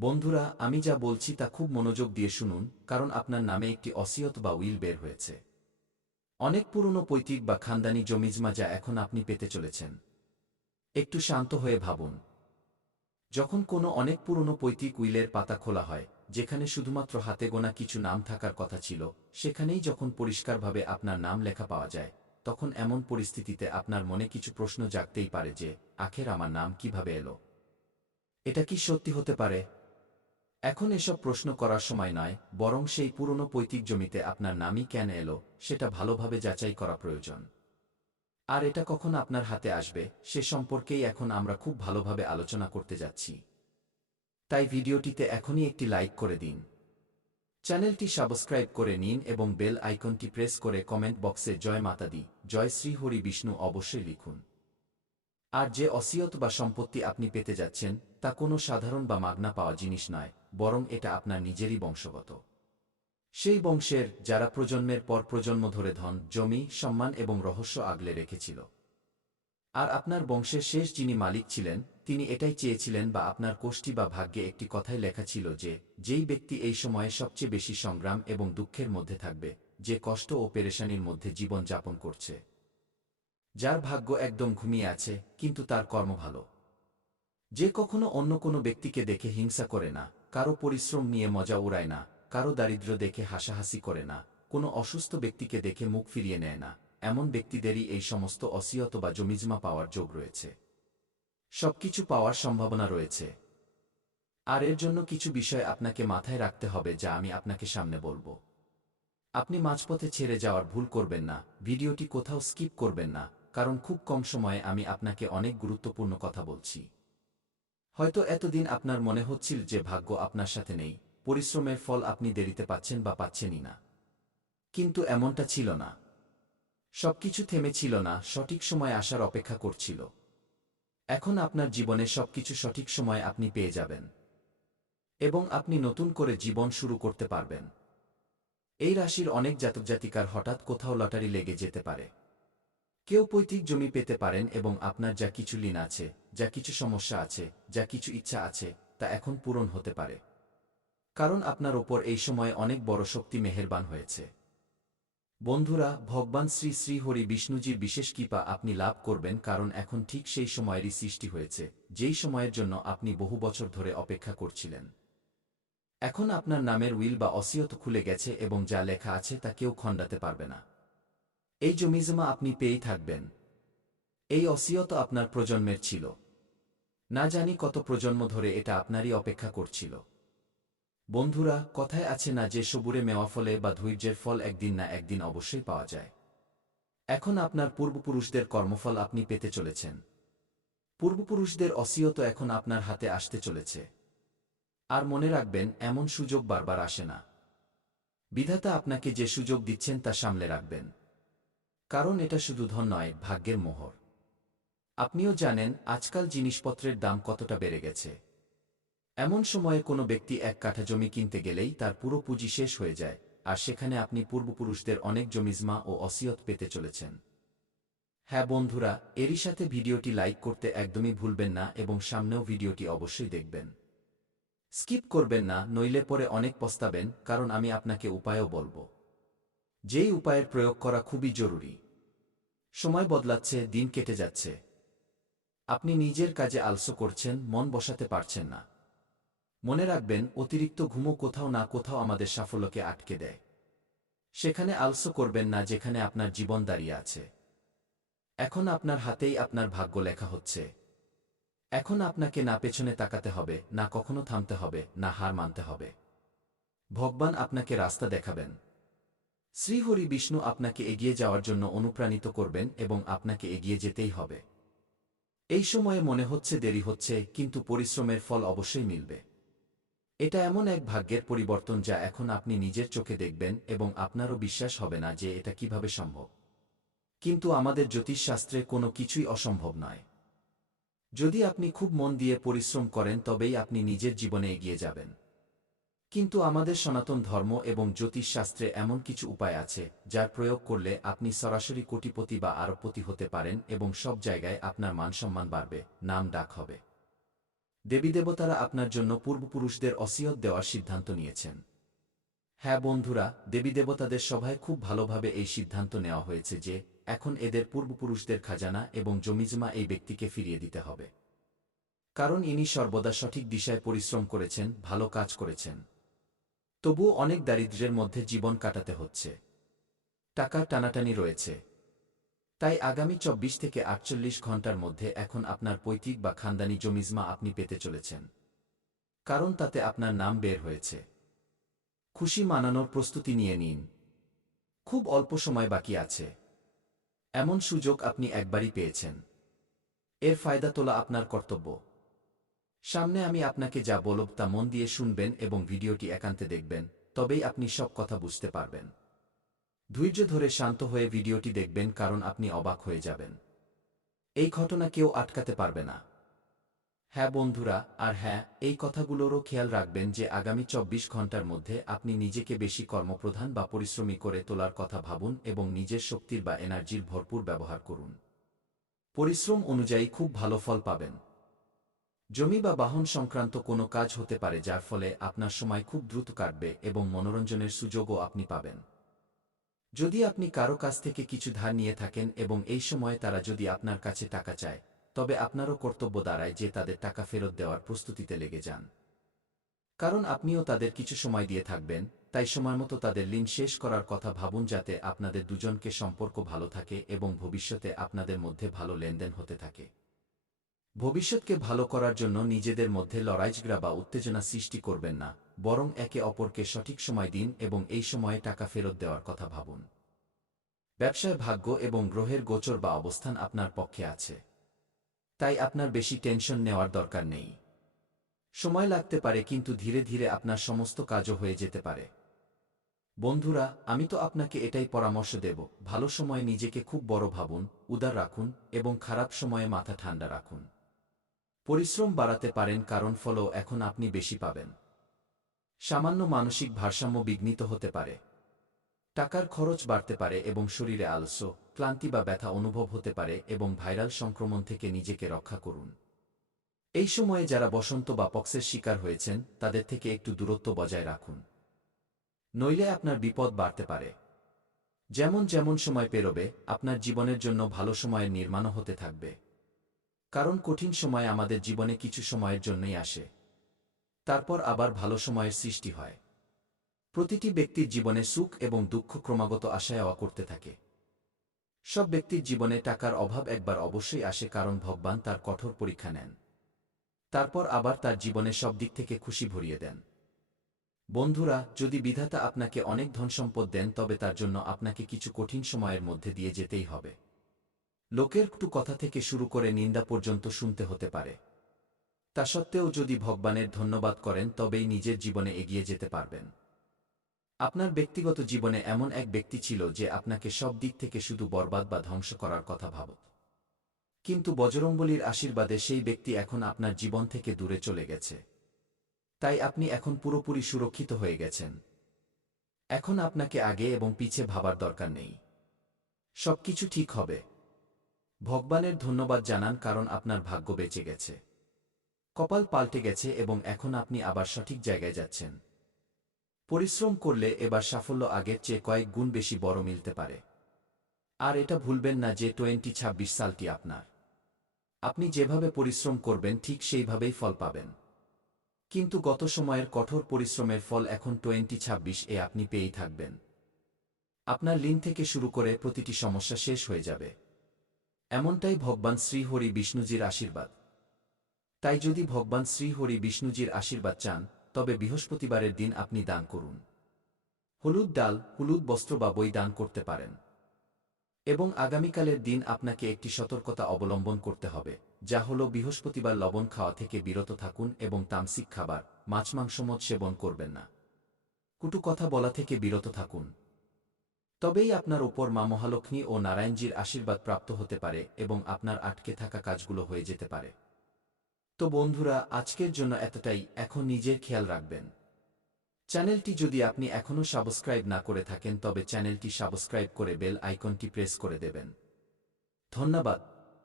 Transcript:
বন্ধুরা, আমি যা বলছি তা খুব মনোযোগ দিয়ে শুনুন, কারণ আপনার নামে একটি অসিয়ত বা উইল বের হয়েছে। অনেক পুরনো পৈতৃক বা খানদানি জমিজমা যা এখন আপনি পেতে চলেছেন। একটু শান্ত হয়ে ভাবুন। যখন কোনো অনেক পুরনো পৈতৃক উইলের পাতা খোলা হয়, যেখানে শুধুমাত্র হাতে গোনা কিছু নাম থাকার কথা ছিল, সেখানেই যখন পরিষ্কারভাবে আপনার নাম লেখা পাওয়া যায়, তখন এমন পরিস্থিতিতে আপনার মনে কিছু প্রশ্ন জাগতেই পারে যে, আখের আমার নাম কিভাবে এলো? এটা কি সত্যি হতে পারে? এখন এসব প্রশ্ন করার সময় নয়, বরং সেই পুরনো পৈতৃক জমিতে আপনার নামই কেন এলো, সেটা ভালোভাবে যাচাই করা প্রয়োজন। আর এটা কখন আপনার হাতে আসবে, সে সম্পর্কেই এখন আমরা খুব ভালোভাবে আলোচনা করতে যাচ্ছি। তাই ভিডিওটিতে এখনই একটি লাইক করে দিন। চ্যানেলটি সাবস্ক্রাইব করে নিন এবং বেল আইকনটি প্রেস করে কমেন্ট বক্সে জয় মাতা দি, জয় শ্রী হরি বিষ্ণু অবশ্যই লিখুন। আর যে অসিয়ত বা সম্পত্তি আপনি পেতে যাচ্ছেন, তা কোনো সাধারণ বা মাগনা পাওয়া জিনিস নয়, বরং এটা আপনার নিজেরই বংশগত। সেই বংশের যারা প্রজন্মের পর প্রজন্ম ধরে ধন, জমি, সম্মান এবং রহস্য আগলে রেখেছিল। আর আপনার বংশের শেষ যিনি মালিক ছিলেন, তিনি এটাই চেয়েছিলেন, বা আপনার কোষ্ঠী বা ভাগ্যে একটি কথাই লেখা ছিল যে, যেই ব্যক্তি এই সময়ে সবচেয়ে বেশি সংগ্রাম এবং দুঃখের মধ্যে থাকবে, যে কষ্ট ও পেরেশানির মধ্যে জীবন যাপন করছে, যার ভাগ্য একদম ঘুমিয়ে আছে কিন্তু তার কর্ম ভালো, যে কখনো অন্য কোনো ব্যক্তিকে দেখে হিংসা করে না, কারো পরিশ্রম নিয়ে মজা উড়ায় না, কারো দারিদ্র্য দেখে হাসাহাসি করে না, কোনো অসুস্থ ব্যক্তিকে দেখে মুখ ফিরিয়ে নেয় না, এমন ব্যক্তিদেরই এই সমস্ত অসিয়ত বা জমিজমা পাওয়ার যোগ রয়েছে। সবকিছু পাওয়ার সম্ভাবনা রয়েছে। আর এর জন্য কিছু বিষয় আপনাকে মাথায় রাখতে হবে, যা আমি আপনাকে সামনে বলবো। আপনি মাঝপথে ছেড়ে যাওয়ার ভুল করবেন না, ভিডিওটি কোথাও স্কিপ করবেন না, কারণ খুব কম সময়ে আমি আপনাকে অনেক গুরুত্বপূর্ণ কথা বলছি। হয়তো এতদিন আপনার মনে হচ্ছিল যে ভাগ্য আপনার সাথে নেই, পরিশ্রমের ফল আপনি দেরিতে পাচ্ছেন বা পাচ্ছেনই না। কিন্তু এমনটা ছিল না। সবকিছু থেমেছিল না, সঠিক সময় আসার অপেক্ষা করছিল। এখন আপনার জীবনে সবকিছু সঠিক সময়ে আপনি পেয়ে যাবেন। এবং আপনি নতুন করে জীবন শুরু করতে পারবেন। এই রাশির অনেক জাতক জাতিকার হঠাৎ কোথাও লটারি লেগে যেতে পারে। কেউ পৈতৃক জমি পেতে পারেন এবং আপনার যা কিছু ঋণ আছে, যা কিছু সমস্যা আছে, যা কিছু ইচ্ছা আছে, তা এখন পূরণ হতে পারে। কারণ আপনার ওপর এই সময়ে অনেক বড় শক্তি মেহেরবান হয়েছে। বন্ধুরা, ভগবান শ্রী শ্রী হরি বিষ্ণুজির বিশেষ কৃপা আপনি লাভ করবেন, কারণ এখন ঠিক সেই সময়েরই সৃষ্টি হয়েছে, যেই সময়ের জন্য আপনি বহু বছর ধরে অপেক্ষা করছিলেন। এখন আপনার নামের উইল বা অসিয়ত খুলে গেছে এবং যা লেখা আছে তা কেউ খণ্ডাতে পারবে না। এই জমিজমা আপনি পেয়েই থাকবেন। এই অসিয়ত আপনার প্রজন্মের ছিল। না জানি কত প্রজন্ম ধরে এটা আপনারই অপেক্ষা করছিল। বন্ধুরা, কথায় আছে না যে সবুরে মেওয়া ফলে বা ধৈর্যের ফল একদিন না একদিন অবশ্যই পাওয়া যায়। এখন আপনার পূর্বপুরুষদের কর্মফল আপনি পেতে চলেছেন। পূর্বপুরুষদের অসিয়ত এখন আপনার হাতে আসতে চলেছে। আর মনে রাখবেন, এমন সুযোগ বারবার আসে না। বিধাতা আপনাকে যে সুযোগ দিচ্ছেন তা সামলে রাখবেন। কারণ এটা শুধু ধন নয়, ভাগ্যের মোহর। আপনিও জানেন আজকাল জিনিসপত্রের দাম কতটা বেড়ে গেছে। এমন সময়ে কোনো ব্যক্তি এক কাঠা জমি কিনতে গেলেই তার পুরো পুঁজি শেষ হয়ে যায়, আর সেখানে আপনি পূর্বপুরুষদের অনেক জমিজমা ও অসিয়ত পেতে চলেছেন। হ্যাঁ বন্ধুরা, এরই সাথে ভিডিওটি লাইক করতে একদমই ভুলবেন না এবং সামনেও ভিডিওটি অবশ্যই দেখবেন। স্কিপ করবেন না, নইলে পরে অনেক পস্তাবেন, কারণ আমি আপনাকে উপায়ও বলবো, যেই উপায়ের প্রয়োগ করা খুবই জরুরি। সময় বদলাচ্ছে, দিন কেটে যাচ্ছে। আপনি নিজের কাজে আলসো করছেন, মন বসাতে পারছেন না। মনে রাখবেন, অতিরিক্ত ঘুমও কোথাও না কোথাও আমাদের সাফল্যকে আটকে দেয়। সেখানে আলসো করবেন না যেখানে আপনার জীবন দাঁড়িয়ে আছে। এখন আপনার হাতেই আপনার ভাগ্য লেখা হচ্ছে। এখন আপনাকে না পেছনে তাকাতে হবে, না কখনো থামতে হবে, না হার মানতে হবে। ভগবান আপনাকে রাস্তা দেখাবেন। শ্রীহরি বিষ্ণু আপনাকে এগিয়ে যাওয়ার জন্য অনুপ্রাণিত করবেন এবং আপনাকে এগিয়ে যেতেই হবে। এই সময়ে মনে হচ্ছে দেরি হচ্ছে, কিন্তু পরিশ্রমের ফল অবশ্যই মিলবে। এটা এমন এক ভাগ্যের পরিবর্তন যা এখন আপনি নিজের চোখে দেখবেন এবং আপনারও বিশ্বাস হবে না যে এটা কিভাবে সম্ভব। কিন্তু আমাদের জ্যোতিষশাস্ত্রে কোনো কিছুই অসম্ভব নয়। যদি আপনি খুব মন দিয়ে পরিশ্রম করেন তবেই আপনি নিজের জীবনে এগিয়ে যাবেন। কিন্তু আমাদের সনাতন ধর্ম এবং জ্যোতিষশাস্ত্রে এমন কিছু উপায় আছে, যার প্রয়োগ করলে আপনি সরাসরি কোটিপতি বা আরবপতি হতে পারেন এবং সব জায়গায় আপনার মানসম্মান বাড়বে, নাম ডাক হবে। দেবীদেবতারা আপনার জন্য পূর্বপুরুষদের অসিয়ত দেওয়ার সিদ্ধান্ত নিয়েছেন। হ্যাঁ বন্ধুরা, দেবীদেবতাদের সভায় খুব ভালোভাবে এই সিদ্ধান্ত নেওয়া হয়েছে যে এখন এদের পূর্বপুরুষদের খাজানা এবং জমিজমা এই ব্যক্তিকে ফিরিয়ে দিতে হবে। কারণ ইনি সর্বদা সঠিক দিশায় পরিশ্রম করেছেন, ভালো কাজ করেছেন। তবুও অনেক দারিদ্র্যের মধ্যে জীবন কাটাতে হচ্ছে। টাকার টানাটানি রয়েছে। তাই আগামী ২৪ থেকে ৪৮ ঘণ্টার মধ্যে এখন আপনার পৈতৃক বা খানদানি জমিজমা আপনি পেতে চলেছেন। কারণ তাতে আপনার নাম বের হয়েছে। খুশি মানানোর প্রস্তুতি নিয়ে নিন। খুব অল্প সময় বাকি আছে। এমন সুযোগ আপনি একবারই পেয়েছেন। এর ফায়দা তোলা আপনার কর্তব্য। সামনে আমি আপনাকে যা বলব তা মন দিয়ে শুনবেন এবং ভিডিওটি একান্তে দেখবেন, তবেই আপনি সব কথা বুঝতে পারবেন। ধৈর্য ধরে শান্ত হয়ে ভিডিওটি দেখবেন, কারণ আপনি অবাক হয়ে যাবেন। এই ঘটনা কেউ আটকাতে পারবে না। হ্যাঁ বন্ধুরা, আর হ্যাঁ, এই কথাগুলোরও খেয়াল রাখবেন যে আগামী ২৪ ঘণ্টার মধ্যে আপনি নিজেকে বেশি কর্মপ্রধান বা পরিশ্রমী করে তোলার কথা ভাবুন এবং নিজের শক্তির বা এনার্জির ভরপুর ব্যবহার করুন। পরিশ্রম অনুযায়ী খুব ভালো ফল পাবেন। জমি বা বাহন সংক্রান্ত কোনো কাজ হতে পারে যার ফলে আপনার সময় খুব দ্রুত কাটবে এবং মনোরঞ্জনের সুযোগও আপনি পাবেন। যদি আপনি কারো কাছ থেকে কিছু ধার নিয়ে থাকেন এবং এই সময়ে তারা যদি আপনার কাছে টাকা চায়, তবে আপনারও কর্তব্য দাঁড়ায় যে তাদের টাকা ফেরত দেওয়ার প্রস্তুতিতে লেগে যান। কারণ আপনিও তাদের কিছু সময় দিয়ে থাকবেন, তাই সময়মতো তাদের ঋণ শেষ করার কথা ভাবুন, যাতে আপনাদের দুজনকে সম্পর্ক ভালো থাকে এবং ভবিষ্যতে আপনাদের মধ্যে ভালো লেনদেন হতে থাকে। ভবিষ্যৎকে ভালো করার জন্য নিজেদের মধ্যে লড়াইঝগড়া বা উত্তেজনা সৃষ্টি করবেন না, বরং একে অপরকে সঠিক সময় দিন এবং এই সময়ে টাকা ফেরত দেওয়ার কথা ভাবুন। ব্যবসায় ভাগ্য এবং গ্রহের গোচর বা অবস্থান আপনার পক্ষে আছে। তাই আপনার বেশি টেনশন নেওয়ার দরকার নেই। সময় লাগতে পারে, কিন্তু ধীরে ধীরে আপনার সমস্ত কাজও হয়ে যেতে পারে। বন্ধুরা, আমি তো আপনাকে এটাই পরামর্শ দেব, ভালো সময়ে নিজেকে খুব বড় ভাবুন, উদার রাখুন এবং খারাপ সময়ে মাথা ঠান্ডা রাখুন। পরিশ্রম বাড়াতে পারেন, কারণ ফলও এখন আপনি বেশি পাবেন। সামান্য মানসিক ভারসাম্য বিঘ্নিত হতে পারে। টাকার খরচ বাড়তে পারে এবং শরীরে আলস্য, ক্লান্তি বা ব্যথা অনুভব হতে পারে এবং ভাইরাল সংক্রমণ থেকে নিজেকে রক্ষা করুন। এই সময়ে যারা বসন্ত বা পক্সের শিকার হয়েছেন তাদের থেকে একটু দূরত্ব বজায় রাখুন। নইলে আপনার বিপদ বাড়তে পারে। যেমন যেমন সময় পেরোবে, আপনার জীবনের জন্য ভালো সময়ের নির্মাণও হতে থাকবে। কারণ কঠিন সময় আমাদের জীবনে কিছু সময়ের জন্যই আসে। তারপর আবার ভালো সময়ের সৃষ্টি হয়। প্রতিটি ব্যক্তির জীবনে সুখ এবং দুঃখ ক্রমাগত আসা যাওয়া করতে থাকে। সব ব্যক্তির জীবনে টাকার অভাব একবার অবশ্যই আসে, কারণ ভগবান তার কঠোর পরীক্ষা নেন। তারপর আবার তার জীবনে সব দিক থেকে খুশি ভরিয়ে দেন। বন্ধুরা, যদি বিধাতা আপনাকে অনেক ধনসম্পদ দেন, তবে তার জন্য আপনাকে কিছু কঠিন সময়ের মধ্যে দিয়ে যেতেই হবে। লোকের কটু কথা থেকে শুরু করে নিন্দা পর্যন্ত শুনতে হতে পারে। তা সত্ত্বেও যদি ভগবানের ধন্যবাদ করেন, তবেই নিজের জীবনে এগিয়ে যেতে পারবেন। আপনার ব্যক্তিগত জীবনে এমন এক ব্যক্তি ছিল যে আপনাকে সব দিক থেকে শুধু বরবাদ বা ধ্বংস করার কথা ভাবত। কিন্তু বজরংবলীর আশীর্বাদে সেই ব্যক্তি এখন আপনার জীবন থেকে দূরে চলে গেছে। তাই আপনি এখন পুরোপুরি সুরক্ষিত হয়ে গেছেন। এখন আপনাকে আগে এবং পিছে ভাবার দরকার নেই। সবকিছু ঠিক হবে। ভগবানের ধন্যবাদ জানান, কারণ আপনার ভাগ্য বেঁচে গেছে। কপাল পাল্টে গেছে এবং এখন আপনি আবার সঠিক জায়গায় যাচ্ছেন। পরিশ্রম করলে এবার সাফল্য আগের চেয়ে কয়েক গুণ বেশি বড় মিলতে পারে। আর এটা ভুলবেন না যে 2026 সালটি আপনার। আপনি যেভাবে পরিশ্রম করবেন ঠিক সেইভাবেই ফল পাবেন। কিন্তু গত সময়ের কঠোর পরিশ্রমের ফল এখন 2026-এ আপনি পেয়েই থাকবেন। আপনার ঋণ থেকে শুরু করে প্রতিটি সমস্যা শেষ হয়ে যাবে। এমনটাই ভগবান শ্রী হরি বিষ্ণুজির আশীর্বাদ। তাই যদি ভগবান শ্রী হরি বিষ্ণুজির আশীর্বাদ চান, তবে বৃহস্পতিবারের দিন আপনি দান করুন। হলুদ ডাল, হলুদ বস্ত্র বা বই দান করতে পারেন। এবং আগামীকালের দিন আপনাকে একটি সতর্কতা অবলম্বন করতে হবে, যা হল বৃহস্পতিবার লবণ খাওয়া থেকে বিরত থাকুন এবং তামসিক খাবার, মাছ মাংস মদ সেবন করবেন না। কটু কথা বলা থেকে বিরত থাকুন। তবেই আপনার ওপর মা মহালক্ষ্মী ও নারায়ণজির আশীর্বাদ প্রাপ্ত হতে পারে এবং আপনার আটকে থাকা কাজগুলো হয়ে যেতে পারে। তো বন্ধুরা, আজকের জন্য এতটাই। এখন নিজের খেয়াল রাখবেন। চ্যানেলটি যদি আপনি এখনও সাবস্ক্রাইব না করে থাকেন, তবে চ্যানেলটি সাবস্ক্রাইব করে বেল আইকনটি প্রেস করে দেবেন। ধন্যবাদ।